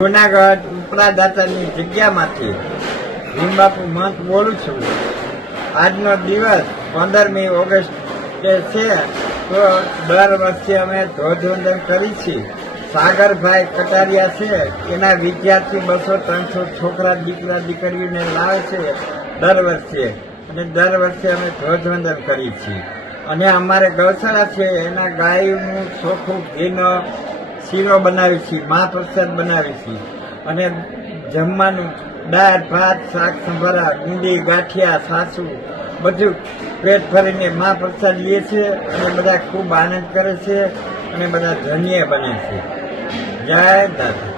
જૂનાગઢ ઉપરા દાતાની જગ્યામાંથી ભીમબાપુ મહંત બોલું છું. આજનો દિવસ 15મી ઓગસ્ટ છે, તો દર વર્ષે અમે ધ્વજવંદન કરી છીએ. સાગરભાઈ કટારિયા છે, એના વિદ્યાર્થી 200-300 છોકરા દીકરા દીકરીઓને લાવે છે દર વર્ષે, અને દર વર્ષે અમે ધ્વજવંદન કરીએ છીએ. અને અમારે ગૌશાળા છે, એના ગાયનું ચોખ્ખું ઘીનો શીરો બનાવી છીએ, મહાપ્રસાદ બનાવી છીએ. અને જમવાનું દાળ ભાત શાક સંભારા ગુંદી ગાંઠિયા સાસુ બધું પેટ ભરીને મહાપ્રસાદ લે છે. અને બધા ખૂબ આનંદ કરે છે અને બધા ધન્ય બને છે. જય દાદા.